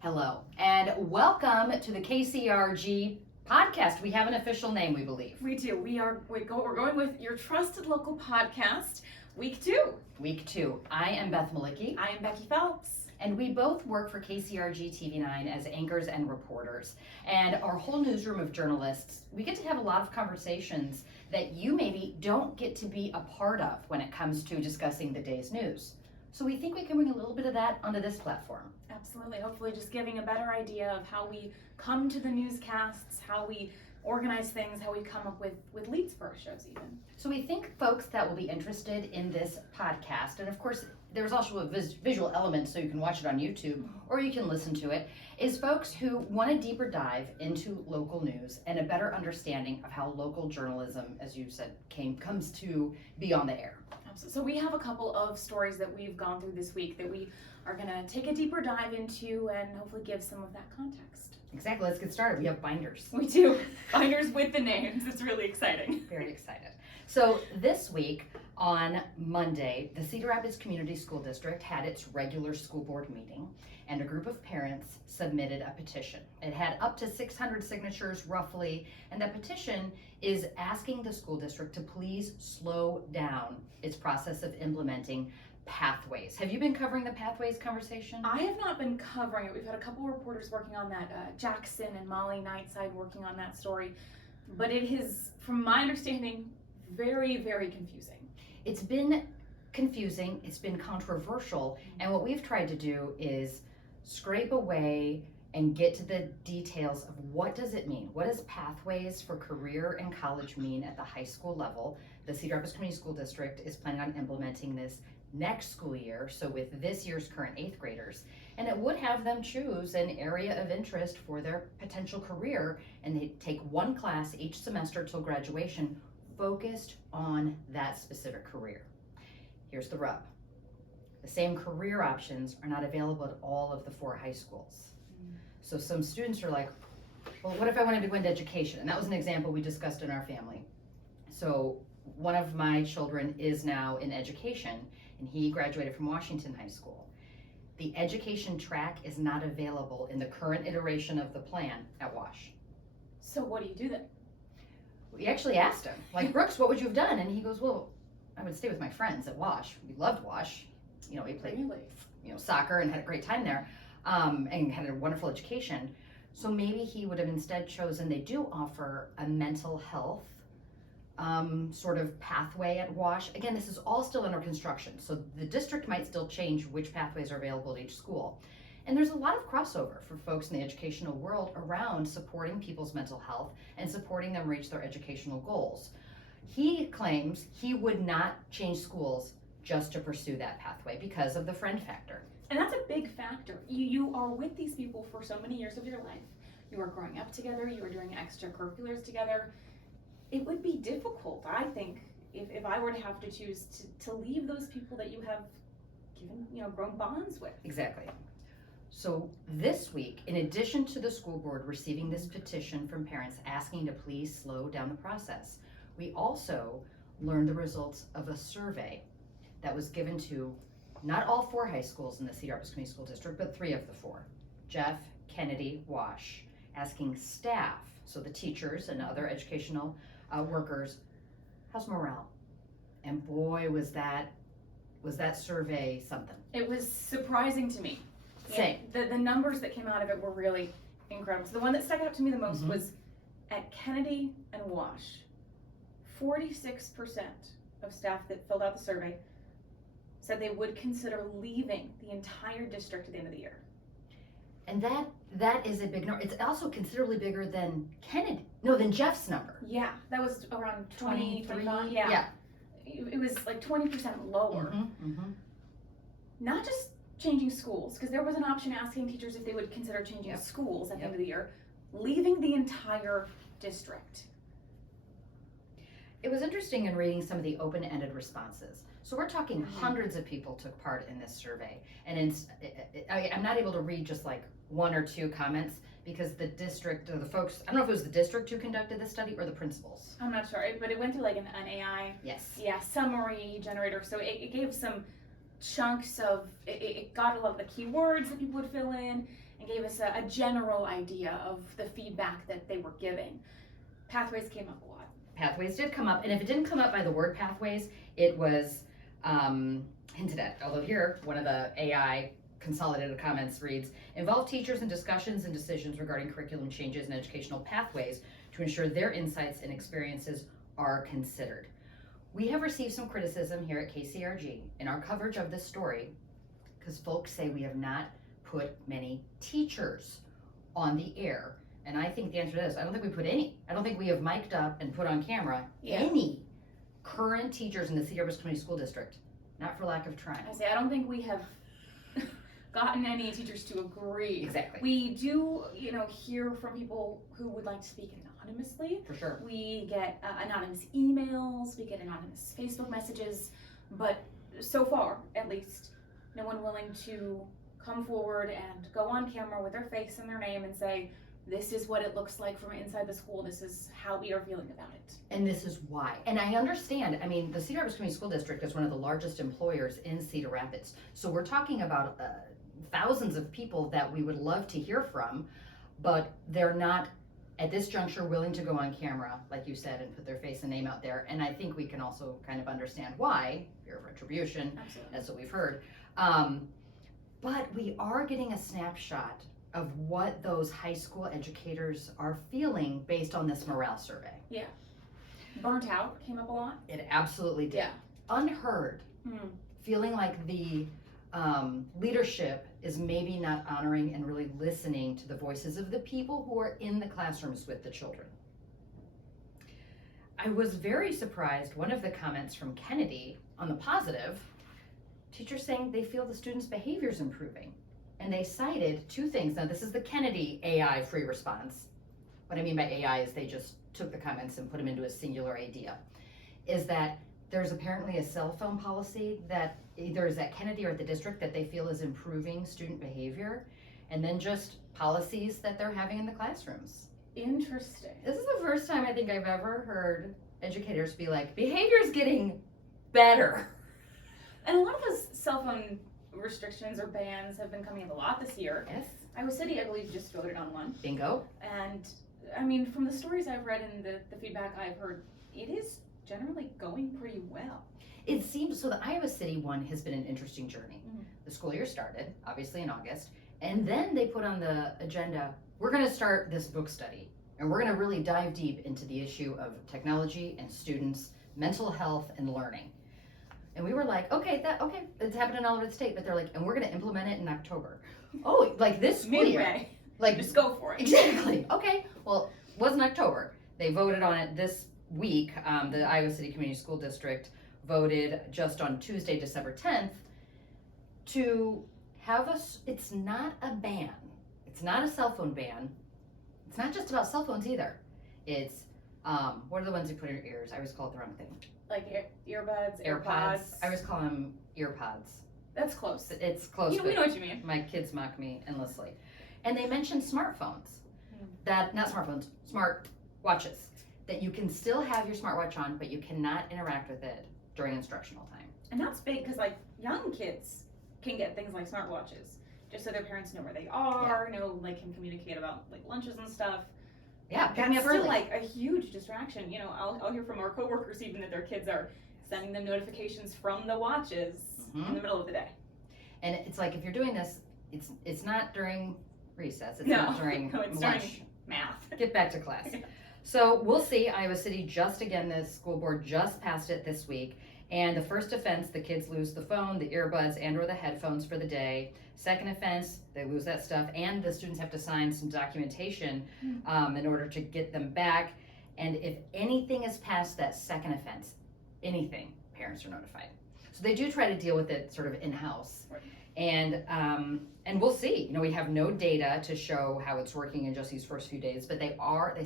Hello, and welcome to the kcrg podcast. We have an official name, we believe. We do. We're going with your trusted local podcast, week 2. Week 2. I am Beth Malicki. I am Becky Phelps. And we both work for KCRG TV9 as anchors and reporters. And our whole newsroom of journalists, we get to have a lot of conversations that you maybe don't get to be a part of when it comes to discussing the day's news. So we think we can bring a little bit of that onto this platform. Absolutely. Hopefully just giving a better idea of how we come to the newscasts, how we organize things, how we come up with leads for our shows even. So we think folks that will be interested in this podcast, and of course there's also a visual element so you can watch it on YouTube or you can listen to it, is folks who want a deeper dive into local news and a better understanding of how local journalism, as you said, comes to be on the air. So we have a couple of stories that we've gone through this week that we are going to take a deeper dive into and hopefully give some of that context. Exactly. Let's get started. We have binders. We do. Binders with the names. It's really exciting. Very excited. So this week on Monday, the Cedar Rapids Community School District had its regular school board meeting, and a group of parents submitted a petition. It had up to 600 signatures roughly, and the petition is asking the school district to please slow down its process of implementing pathways. Have you been covering the pathways conversation? I have not been covering it. We've had a couple reporters working on that, Jackson and Molly Nightside working on that story, but it is, from my understanding, very, very confusing. It's been confusing, it's been controversial, and what we've tried to do is scrape away and get to the details of what does it mean? What does pathways for career and college mean at the high school level? The Cedar Rapids Community School District is planning on implementing this next school year, so with this year's current 8th graders, and it would have them choose an area of interest for their potential career, and they take one class each semester till graduation focused on that specific career. Here's the rub. The same career options are not available at all of the 4 high schools. So some students are like, well, what if I wanted to go into education? And that was an example we discussed in our family. So one of my children is now in education, and he graduated from Washington High School. The education track is not available in the current iteration of the plan at Wash. So what do you do then? We actually asked him, like, Brooks, what would you have done? And he goes, well, I would stay with my friends at Wash. We loved Wash. You know, we played soccer and had a great time there, and had a wonderful education. So maybe he would have instead chosen, they do offer a mental health sort of pathway at Wash. Again, this is all still under construction, so the district might still change which pathways are available at each school. And there's a lot of crossover for folks in the educational world around supporting people's mental health and supporting them reach their educational goals. He claims he would not change schools just to pursue that pathway because of the friend factor. And that's a big factor. You are with these people for so many years of your life. You are growing up together, you are doing extracurriculars together. It would be difficult, I think, if I were to have to choose to leave those people that you have grown bonds with. Exactly. So this week, in addition to the school board receiving this petition from parents asking to please slow down the process, we also learned the results of a survey that was given to not all 4 high schools in the Cedar Rapids Community School District, but 3 of the 4, Jeff, Kennedy, Wash, asking staff, so the teachers and other educational workers, how's morale? And boy, was that survey something. It was surprising to me. Same. The numbers that came out of it were really incredible. So the one that stuck out to me the most was at Kennedy and Wash. 46% of staff that filled out the survey said they would consider leaving the entire district at the end of the year. And that is a big number. It's also considerably bigger than than Jeff's number. Yeah, that was around 20, 23. 25. Yeah. It was like 20% lower. Not just changing schools, because there was an option asking teachers if they would consider changing schools at the end of the year, leaving the entire district. It was interesting in reading some of the open-ended responses. So we're talking hundreds of people took part in this survey, and I'm not able to read just like 1 or 2 comments because the district, or the folks, I don't know if it was the district who conducted the study or the principals. I'm not sure, but it went through like an AI Yes. summary generator, so it gave some chunks of, it got a lot of the keywords that people would fill in and gave us a general idea of the feedback that they were giving. Pathways came up a lot. Pathways did come up, and if it didn't come up by the word pathways, it was hinted at. Although here, one of the AI consolidated comments reads, involve teachers in discussions and decisions regarding curriculum changes and educational pathways to ensure their insights and experiences are considered. We have received some criticism here at KCRG in our coverage of this story because folks say we have not put many teachers on the air. And I think the answer to this, I don't think we put any. I don't think we have mic'd up and put on camera any current teachers in the Cedar Rapids Community School District, not for lack of trying. I don't think we have gotten any teachers to agree. Exactly. We do, hear from people who would like to speak anonymously. For sure. We get anonymous emails, we get anonymous Facebook messages, but so far, at least, no one willing to come forward and go on camera with their face and their name and say, this is what it looks like from inside the school, this is how we are feeling about it. And this is why. And I understand, the Cedar Rapids Community School District is one of the largest employers in Cedar Rapids. So we're talking about thousands of people that we would love to hear from, but they're not at this juncture willing to go on camera, like you said, and put their face and name out there. And I think we can also kind of understand why, fear of retribution. Absolutely. That's what we've heard. But we are getting a snapshot of what those high school educators are feeling based on this morale survey. Yeah. Burnt out came up a lot. It absolutely did. Yeah. Unheard. Feeling like the leadership is maybe not honoring and really listening to the voices of the people who are in the classrooms with the children. I was very surprised, one of the comments from Kennedy on the positive, teachers saying they feel the students' behavior is improving. And they cited two things. Now, this is the Kennedy AI free response. What I mean by AI is they just took the comments and put them into a singular idea. Is that there's apparently a cell phone policy that either is at Kennedy or at the district that they feel is improving student behavior, and then just policies that they're having in the classrooms. Interesting. This is the first time I think I've ever heard educators be like, behavior's getting better. And a lot of those cell phone restrictions or bans have been coming up a lot this year. Yes. Iowa City, I believe, just voted on one. Bingo. And from the stories I've read and the feedback I've heard, it is generally going pretty well. It seems, so the Iowa City one has been an interesting journey. The school year started, obviously in August, and then they put on the agenda, we're gonna start this book study, and we're gonna really dive deep into the issue of technology and students, mental health and learning. And we were like, okay, it's happening all over the state, but they're like, and we're gonna implement it in October. Oh, like this school year. Midway. Like, Just go for it. Exactly. Okay. Well, it wasn't October. They voted on it this week. The Iowa City Community School District voted just on Tuesday, December 10th, to have it's not a ban. It's not a cell phone ban. It's not just about cell phones either. It's, what are the ones you put in your ears? I always call it the wrong thing. Like earbuds, AirPods. I always call them earpods. That's close. It's close. We know what you mean. My kids mock me endlessly. And they mentioned smartphones. Not smartphones, smart watches. That you can still have your smartwatch on, but you cannot interact with it during instructional time. And that's big because young kids can get things like smartwatches just so their parents know where they are, can communicate about lunches and stuff. Yeah, pick me up still early. A huge distraction. I'll hear from our coworkers even that their kids are sending them notifications from the watches in the middle of the day. And it's like, if you're doing this, it's not during recess. It's No, not during it's lunch. during math. Get back to class. So we'll see. Iowa City the school board just passed it this week. And the first offense, the kids lose the phone, the earbuds, and or the headphones for the day. Second offense, they lose that stuff, and the students have to sign some documentation in order to get them back. And if anything is past that second offense, anything, parents are notified. So they do try to deal with it sort of in-house. Right. And we'll see. We have no data to show how it's working in just these first few days, but they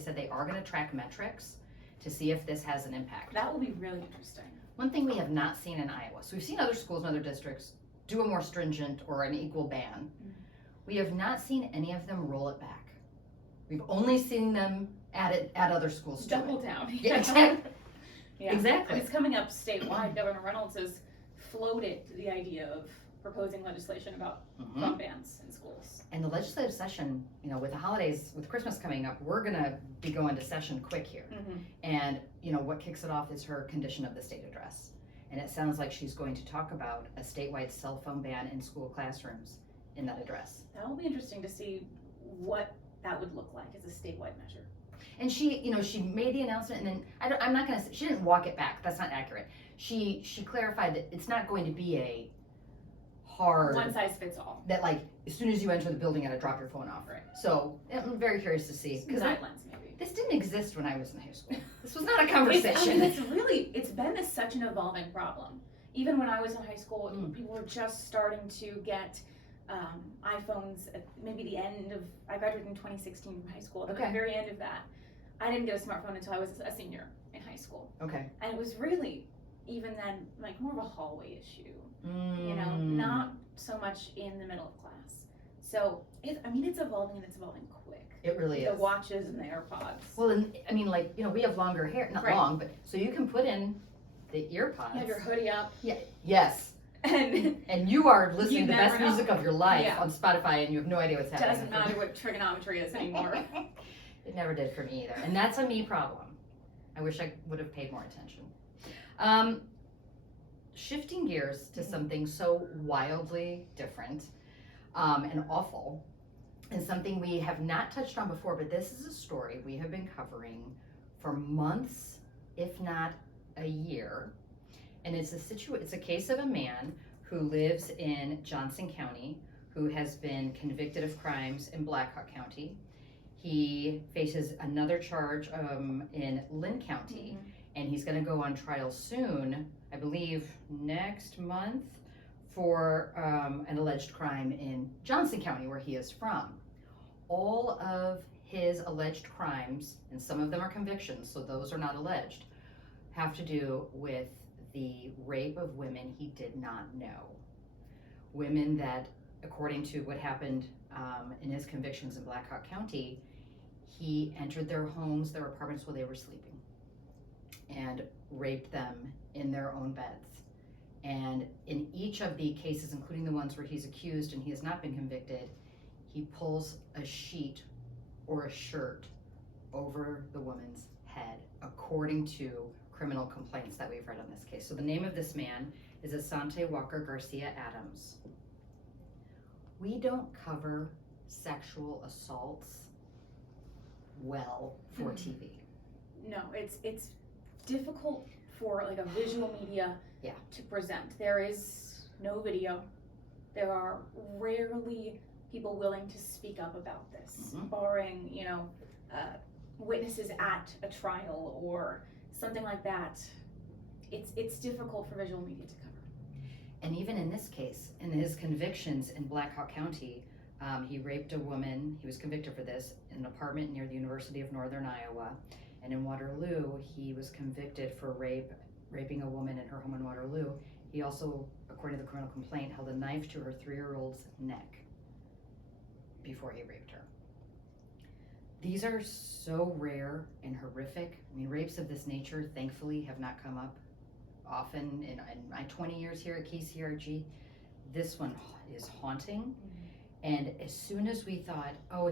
said they are going to track metrics to see if this has an impact. That will be really interesting. One thing we have not seen in Iowa, so we've seen other schools and other districts do a more stringent or an equal ban. We have not seen any of them roll it back. We've only seen them at other schools Double down. Yeah, exactly. Yeah. Exactly. And it's coming up statewide. Governor Reynolds is floated the idea of proposing legislation about phone bans in schools. And the legislative session, you know, with the holidays, with Christmas coming up, we're gonna be going to session quick here. And, you know, what kicks it off is her condition of the state address. And it sounds like she's going to talk about a statewide cell phone ban in school classrooms in that address. That will be interesting to see what that would look like as a statewide measure. And she, you know, she made the announcement, and then I'm not gonna. She didn't walk it back. That's not accurate. She clarified that it's not going to be a hard one size fits all. That like as soon as you enter the building, you gotta drop your phone off. Right. So I'm very curious to see Because guidelines maybe. This didn't exist when I was in high school. This was not a conversation. It's been such an evolving problem. Even when I was in high school, people were just starting to get iPhones at maybe the end of, I graduated in 2016 from high school. At the very end of that, I didn't get a smartphone until I was a senior in high school. Okay. And it was really, even then, like more of a hallway issue. You know, not so much in the middle of class. So, it's evolving, and it's evolving quick. It really is. The watches and the AirPods. Well, and I mean, like, you know, we have longer hair, not long, but so you can put in the ear pods. You have your hoodie up. Yeah. Yes. And you are listening to the best music of your life on Spotify, and you have no idea what's happening. Doesn't matter what trigonometry is anymore. It never did for me either, and that's a me problem. I wish I would have paid more attention. Shifting gears to something so wildly different and awful, and something we have not touched on before, but this is a story we have been covering for months, if not a year. And it's a case of a man who lives in Johnson County, who has been convicted of crimes in Blackhawk County. He faces another charge in Lynn County, and he's going to go on trial soon, I believe next month, for an alleged crime in Johnson County, where he is from. All of his alleged crimes, and some of them are convictions, so those are not alleged, have to do with the rape of women he did not know. Women that, according to what happened in his convictions in Blackhawk County, he entered their homes, their apartments while they were sleeping, and raped them in their own beds. And in each of the cases, including the ones where he's accused and he has not been convicted, he pulls a sheet or a shirt over the woman's head, according to criminal complaints that we've read on this case. So the name of this man is Asante Walker Garcia Adams. We don't cover sexual assaults well for TV. No, it's difficult for like a visual media to present. There is no video. There are rarely people willing to speak up about this, barring, you know, witnesses at a trial or something like that. It's difficult for visual media to cover. And even in this case, in his convictions in Blackhawk County, he raped a woman. He was convicted for this in an apartment near the University of Northern Iowa. And in Waterloo, he was convicted for raping a woman in her home in Waterloo. He also, according to the criminal complaint, held a knife to her 3-year-old's neck before he raped her. These are so rare and horrific. I mean, rapes of this nature, thankfully, have not come up often in my 20 years here at kcrg. This one is haunting. And as soon as we thought, oh,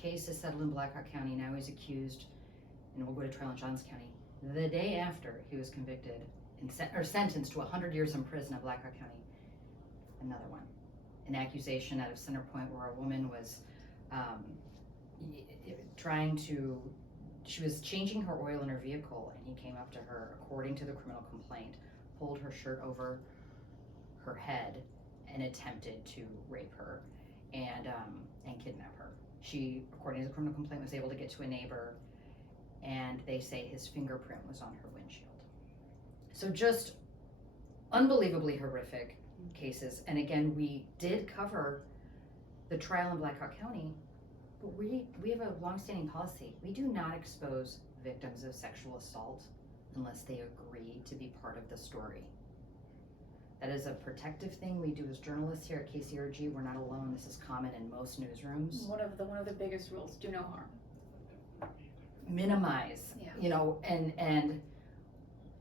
case is settled in Blackhawk County, now he's accused, and we'll go to trial in Johnson County. The day after he was convicted or sentenced to 100 years in prison in Blackhawk County, another one. An accusation out of Center Point where a woman was she was changing her oil in her vehicle, and he came up to her, according to the criminal complaint, pulled her shirt over her head and attempted to rape her and kidnap her. She, according to the criminal complaint, was able to get to a neighbor, and they say his fingerprint was on her windshield. So just unbelievably horrific cases. And again, we did cover the trial in Blackhawk County, but we have a longstanding policy. We do not expose victims of sexual assault unless they agree to be part of the story. That is a protective thing we do as journalists here at kcrg. We're not alone. This is common in most newsrooms. One of the biggest rules: do no harm. Minimize, you know,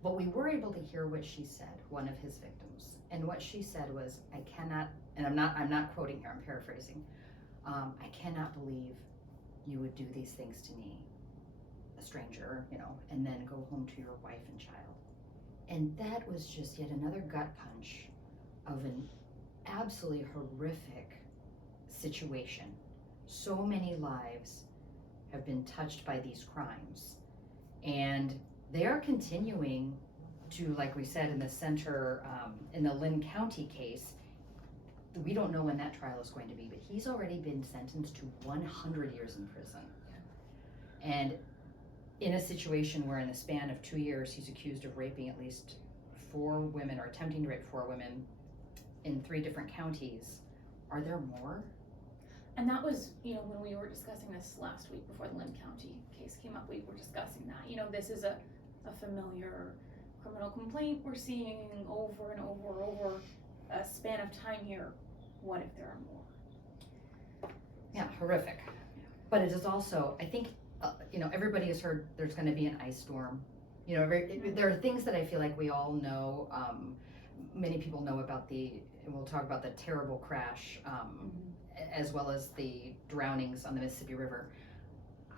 but we were able to hear what she said, one of his victims, And what she said was, I cannot, and I'm not quoting here, I'm paraphrasing. I cannot believe you would do these things to me, a stranger, and then go home to your wife and child. And that was just yet another gut punch of an absolutely horrific situation. So many lives have been touched by these crimes. And they are continuing to, like we said in the center, in the Lynn County case, we don't know when that trial is going to be, but he's already been sentenced to 100 years in prison. And in a situation where in the span of 2 years, he's accused of raping at least 4 women, or attempting to rape 4 women in 3 different counties. Are there more? And that was, when we were discussing this last week before the Lynn County case came up, we were discussing that. This is a familiar criminal complaint we're seeing over and over a span of time here. What if there are more? Yeah, horrific. Yeah. But it is also, I think, everybody has heard there's going to be an ice storm. There are things that I feel like we all know. Many people know about and we'll talk about the terrible crash, as well as the drownings on the Mississippi River.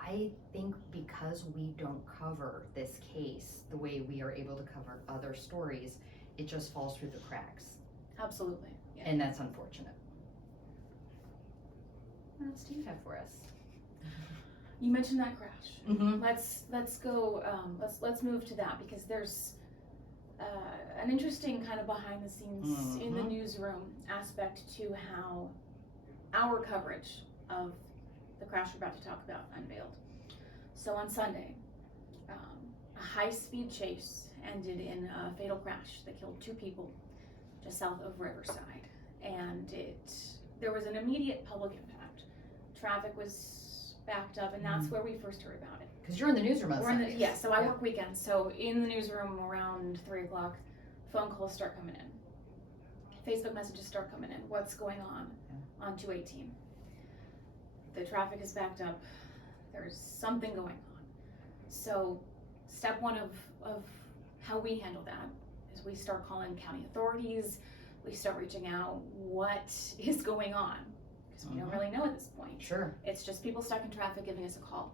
I think because we don't cover this case the way we are able to cover other stories, it just falls through the cracks. Absolutely. Yeah. And that's unfortunate. What else do you have for us? You mentioned that crash. Mm-hmm. Let's go. Let's move to that, because there's an interesting kind of behind the scenes in the newsroom aspect to how our coverage of the crash we're about to talk about unveiled. So on Sunday, a high-speed chase ended in a fatal crash that killed 2 people just south of Riverside, and there was an immediate public impact. Traffic was backed up, and that's where we first heard about it. Because you're in the newsroom on Sundays. Yeah, so I work weekends. So in the newsroom around 3 o'clock, phone calls start coming in. Facebook messages start coming in. What's going on 218? The traffic is backed up. There's something going on. So step 1 of how we handle that is we start calling county authorities. We start reaching out. What is going on? Because we don't really know at this point. Sure. It's just people stuck in traffic giving us a call.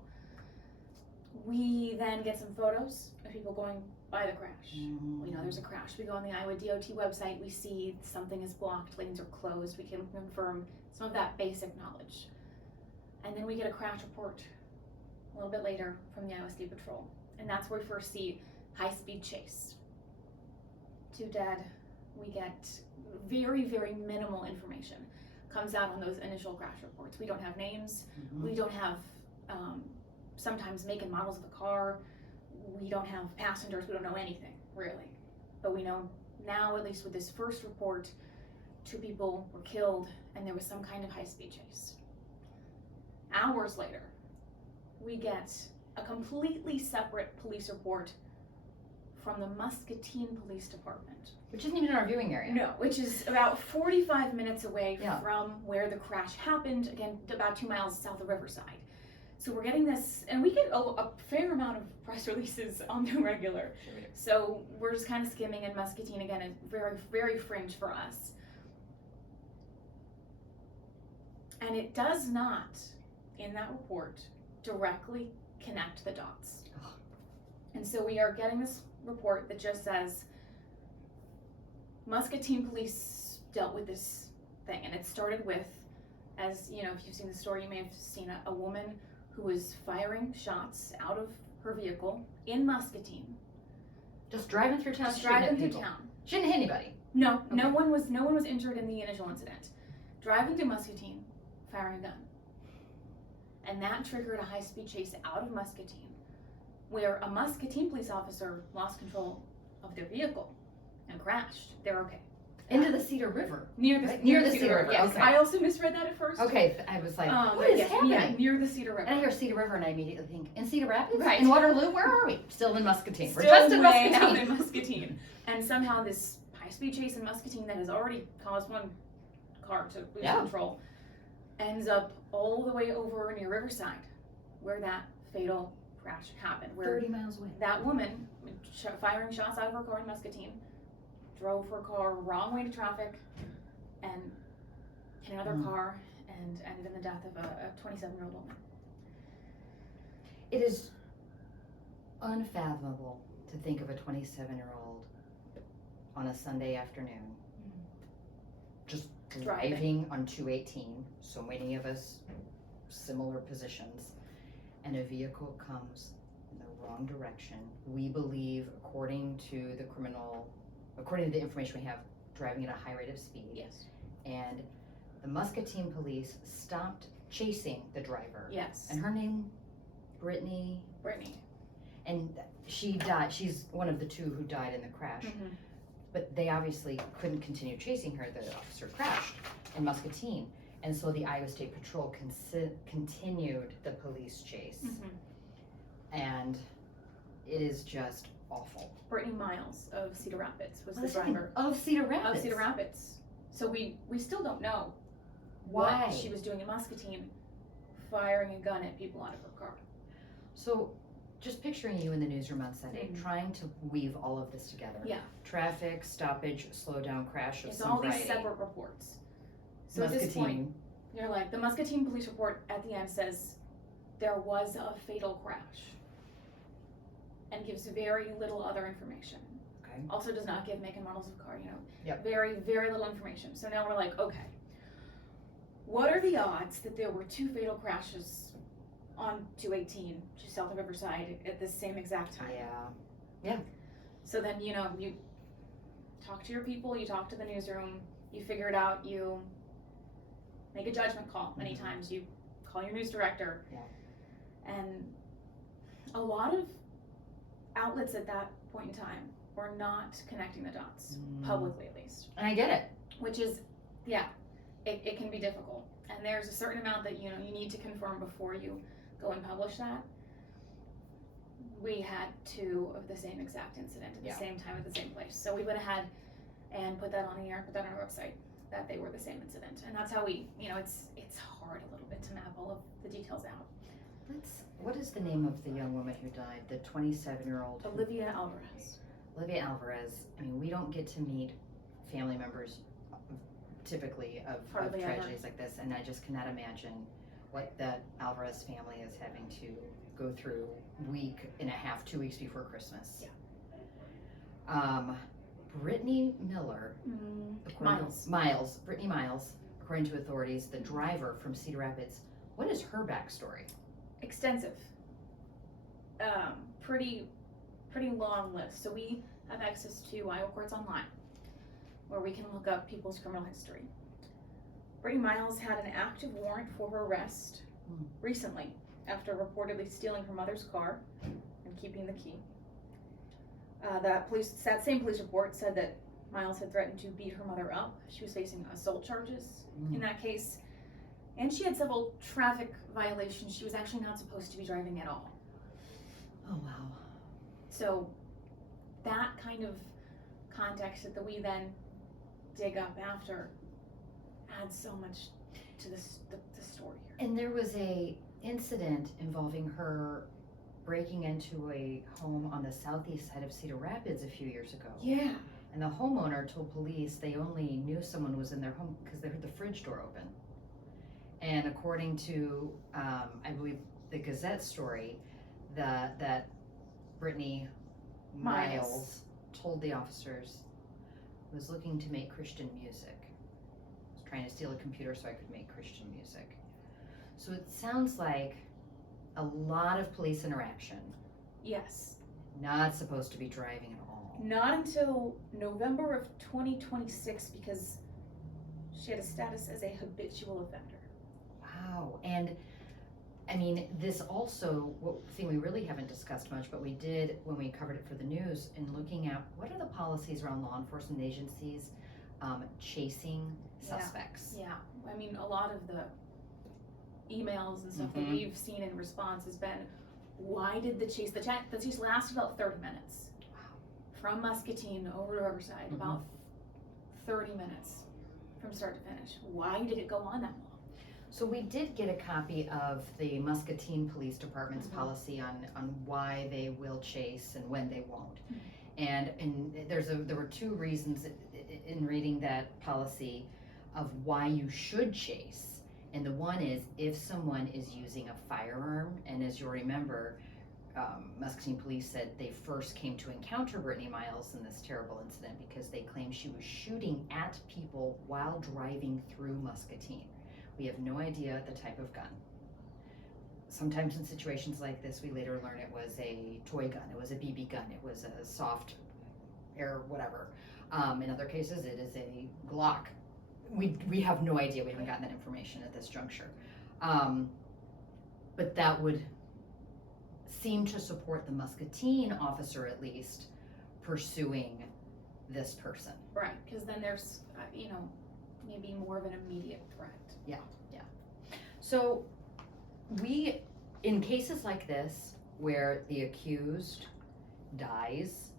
We then get some photos of people going by the crash. We know there's a crash. We go on the Iowa DOT website. We see something is blocked, lanes are closed. We can confirm some of that basic knowledge. And then we get a crash report a little bit later from the Iowa State Patrol. And that's where we first see high-speed chase. 2 dead. We get very, very minimal information. Comes out on those initial crash reports. We don't have names. We don't have sometimes make and models of the car. We don't have passengers. We don't know anything, really. But we know now, at least with this first report, 2 people were killed and there was some kind of high-speed chase. Hours later, we get a completely separate police report from the Muscatine Police Department. Which isn't even in our viewing area. No, which is about 45 minutes away from where the crash happened, again, about 2 miles south of Riverside. So we're getting this, and we get a fair amount of press releases on the regular. Sure. So we're just kind of skimming, and Muscatine, again, is very, very fringe for us. And it does not, in that report, directly connect the dots. Oh. And so we are getting this report that just says, Muscatine police dealt with this thing, and it started with, as you know, if you've seen the story, you may have seen a woman who was firing shots out of her vehicle in Muscatine. Just driving through town. Just driving through town. Shouldn't hit anybody. No, Okay. no one was injured in the initial incident. Driving through Muscatine, firing a gun, and that triggered a high-speed chase out of Muscatine, where a Muscatine police officer lost control of their vehicle and crashed. They're okay. Into the Cedar River. Near the Cedar River. Yes, okay. I also misread that at first. Okay, I was like, what is happening? Yeah, near the Cedar River. And I hear Cedar River and I immediately think, in Cedar Rapids? Right. In Waterloo? Where are we? Still in Muscatine. We're Still just in way Muscatine. out in Muscatine. And somehow this high-speed chase in Muscatine that has already caused one car to lose control ends up all the way over near Riverside, where that fatal crash happened. Where 30 miles away. that woman firing shots out of her car in Muscatine, drove her car wrong way to traffic and hit another car and ended in the death of a 27-year-old woman. It is unfathomable to think of a 27-year-old on a Sunday afternoon just driving on 218, so many of us similar positions, and a vehicle comes in the wrong direction. We believe, according to the information we have, driving at a high rate of speed. Yes. And the Muscatine police stopped chasing the driver. Yes. And her name, Brittany. And she died. She's one of the two who died in the crash. But they obviously couldn't continue chasing her. The officer crashed in Muscatine. And so the Iowa State Patrol continued the police chase. And it is just awful. Brittany Miles of Cedar Rapids was the driver. Of Cedar Rapids? Of Cedar Rapids. So we still don't know why what she was doing in Muscatine, firing a gun at people out of her car. So just picturing you in the newsroom on Sunday, trying to weave all of this together. Yeah. Traffic, stoppage, slow down, crash of It's some all variety. these separate reports. So at this point, you're like, the Muscatine police report at the end says there was a fatal crash and gives very little other information. Okay. Also does not give make and models of car, Yep. Very, very little information. So now we're like, okay, what are the odds that there were two fatal crashes on 218 just south of Riverside at the same exact time? Yeah. So then, you talk to your people, you talk to the newsroom, you figure it out, you make a judgment call many times, you call your news director. Yeah. And a lot of outlets at that point in time were not connecting the dots, publicly at least. And I get it. Which is, it can be difficult. And there's a certain amount that, you need to confirm before you go and publish that. We had two of the same exact incident at the same time at the same place. So we went ahead and put that on the air, put that on our website, that they were the same incident. And that's how we, it's hard a little bit to map all of the details out. What is the name of the young woman who died? The 27-year-old? Olivia Alvarez. Olivia Alvarez. I mean, we don't get to meet family members typically of tragedies like this, and I just cannot imagine what that Alvarez family is having to go through week and a half, 2 weeks before Christmas. Brittany Miller, Brittany Miles, according to authorities, the driver from Cedar Rapids. What is her backstory? Extensive. Pretty long list. So we have access to Iowa Courts Online, where we can look up people's criminal history. Brittany Miles had an active warrant for her arrest recently after reportedly stealing her mother's car and keeping the key. That same police report said that Miles had threatened to beat her mother up. She was facing assault charges in that case. And she had several traffic violations. She was actually not supposed to be driving at all. Oh, wow. So that kind of context that we then dig up after adds so much to the story here. And there was a incident involving her breaking into a home on the southeast side of Cedar Rapids a few years ago. Yeah. And the homeowner told police they only knew someone was in their home because they heard the fridge door open. And according to, I believe, the Gazette story, that Brittany Miles told the officers was looking to make Christian music. I was trying to steal a computer so I could make Christian music. So it sounds like a lot of police interaction. Yes. Not supposed to be driving at all. Not until November of 2026 because she had a status as a habitual offender. Wow. And I mean, this also, thing we really haven't discussed much, but we did when we covered it for the news, in looking at what are the policies around law enforcement agencies chasing suspects. Yeah. I mean, a lot of the emails and stuff that we've seen in response has been, why did the chase lasted about 30 minutes. Wow. From Muscatine over to Riverside, about 30 minutes from start to finish. Why did it go on that long? So we did get a copy of the Muscatine Police Department's policy on why they will chase and when they won't. And there were two reasons in reading that policy of why you should chase. And the one is if someone is using a firearm, and as you'll remember, Muscatine police said they first came to encounter Brittany Miles in this terrible incident because they claimed she was shooting at people while driving through Muscatine. We have no idea the type of gun. Sometimes in situations like this, we later learn it was a toy gun, it was a BB gun, it was a soft air whatever. In other cases, it is a Glock. We have no idea. We haven't gotten that information at this juncture. But that would seem to support the Muscatine officer, at least, pursuing this person. Right, because then there's, maybe more of an immediate threat. Yeah. So in cases like this, where the accused dies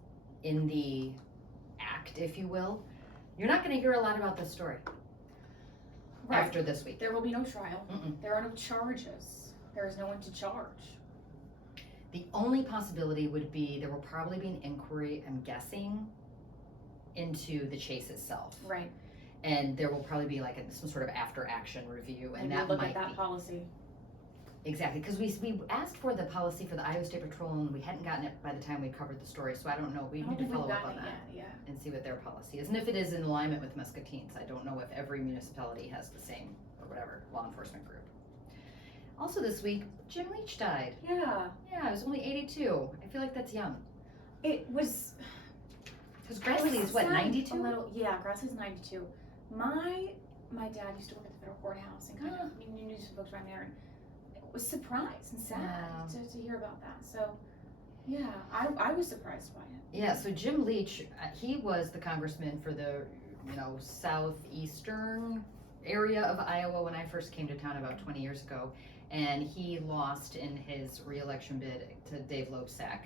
in the act, if you will, you're not going to hear a lot about this story after this week. There will be no trial. Mm-mm. There are no charges. There is no one to charge. The only possibility would be there will probably be an inquiry, I'm guessing, into the chase itself. Right. And there will probably be like some sort of after action review, and that look might at that be policy. exactly because we asked for the policy for the Iowa State Patrol and we hadn't gotten it by the time we covered the story. So I don't know. We need to follow up on that and see what their policy is, and if it is in alignment with Muscatine's. I don't know if every municipality has the same or whatever law enforcement group. Also this week, Jim Leach died. Yeah. Yeah, he was only 82. I feel like that's young. It was. Because Grassley is what, 92? Grassley's 92. My dad used to work at the federal courthouse and kind of knew some folks around there, and was surprised and sad to hear about that. So, yeah, I was surprised by it. Yeah, so Jim Leach, he was the congressman for the southeastern area of Iowa when I first came to town about 20 years ago, and he lost in his re-election bid to Dave Loebsack.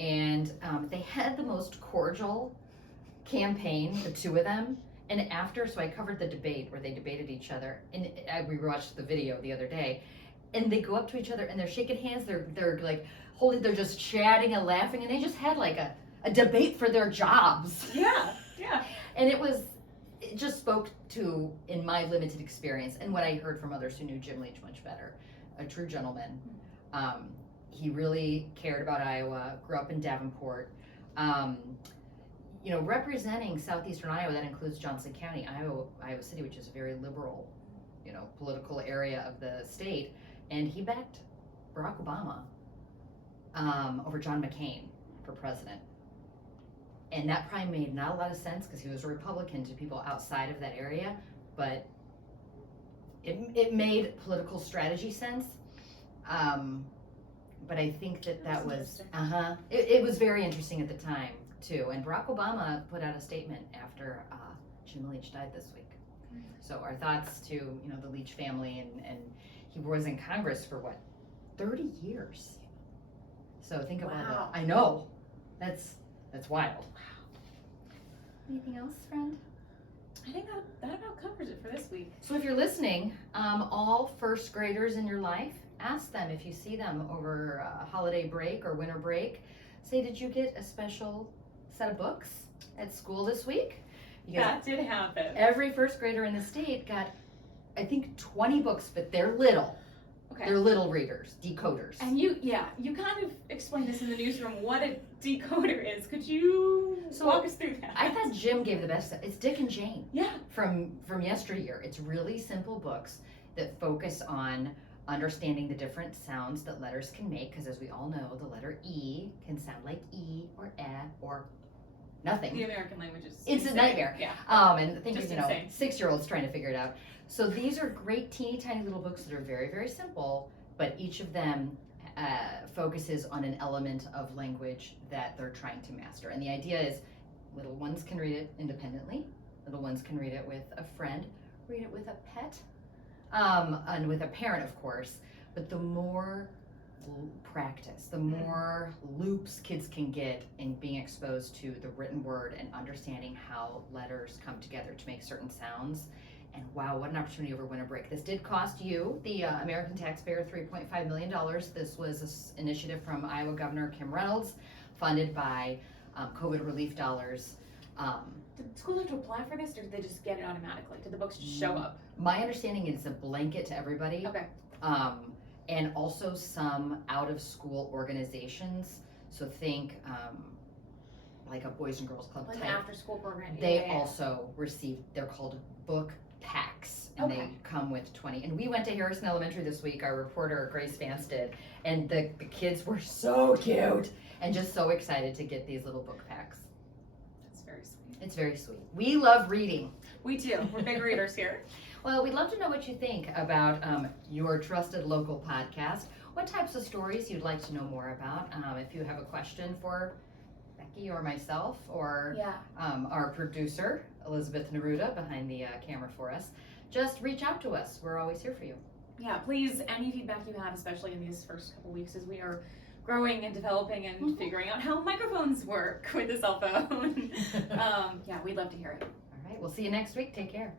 And they had the most cordial campaign, the two of them. And so I covered the debate where they debated each other, and we watched the video the other day, and they go up to each other and they're shaking hands. They're like they're just chatting and laughing, and they just had like a debate for their jobs. Yeah. And it just spoke to, in my limited experience, and what I heard from others who knew Jim Leach much better, a true gentleman. He really cared about Iowa, grew up in Davenport. Representing southeastern Iowa, that includes Johnson County, Iowa City, which is a very liberal, political area of the state. And he backed Barack Obama over John McCain for president. And that probably made not a lot of sense because he was a Republican to people outside of that area, but it made political strategy sense. But I think that was, it was very interesting at the time too. And Barack Obama put out a statement after Jim Leach died this week. So our thoughts to, the Leach family, and he was in Congress for 30 years. So think about that. I know. That's wild. Wow. Anything else, friend? I think that about covers it for this week. So if you're listening, all first graders in your life, ask them if you see them over holiday break or winter break. Say, did you get a special set of books at school this week? That did happen. Every first grader in the state got, I think, 20 books, but they're little. Okay. They're little readers, decoders. And you kind of explained this in the newsroom, what a decoder is. Could you walk us through that? I thought Jim gave the best. It's Dick and Jane. Yeah. From yesteryear. It's really simple books that focus on understanding the different sounds that letters can make, because as we all know, the letter E can sound like E or E or nothing. The American language is It's insane. a nightmare. Yeah. And think of, 6-year-olds trying to figure it out. So these are great teeny tiny little books that are very, very simple, but each of them focuses on an element of language that they're trying to master. And the idea is little ones can read it independently, little ones can read it with a friend, read it with a pet, and with a parent, of course. But the more practice, the more loops kids can get in being exposed to the written word and understanding how letters come together to make certain sounds. And wow, what an opportunity over winter break. This did cost you, the American taxpayer, $3.5 million. This was an initiative from Iowa Governor Kim Reynolds, funded by COVID relief dollars. Did schools have to apply for this, or did they just get it automatically? Did the books just show up? My understanding is it's a blanket to everybody. Okay. And also some out-of-school organizations. So think like a Boys and Girls Club Like type. an after-school program. They also receive, they're called book packs, and Okay. they come with 20. And we went to Harrison Elementary this week, our reporter Grace Vance did, and the kids were so cute and just so excited to get these little book packs. That's very sweet. It's very sweet. We love reading. We too. We're big readers here. Well, we'd love to know what you think about your trusted local podcast. What types of stories you'd like to know more about? If you have a question for Becky or myself or Yeah. our producer, Elizabeth Neruda, behind the camera for us, just reach out to us. We're always here for you. Yeah, please, any feedback you have, especially in these first couple weeks as we are growing and developing and figuring out how microphones work with the cell phone. Yeah, we'd love to hear it. All right, we'll see you next week. Take care.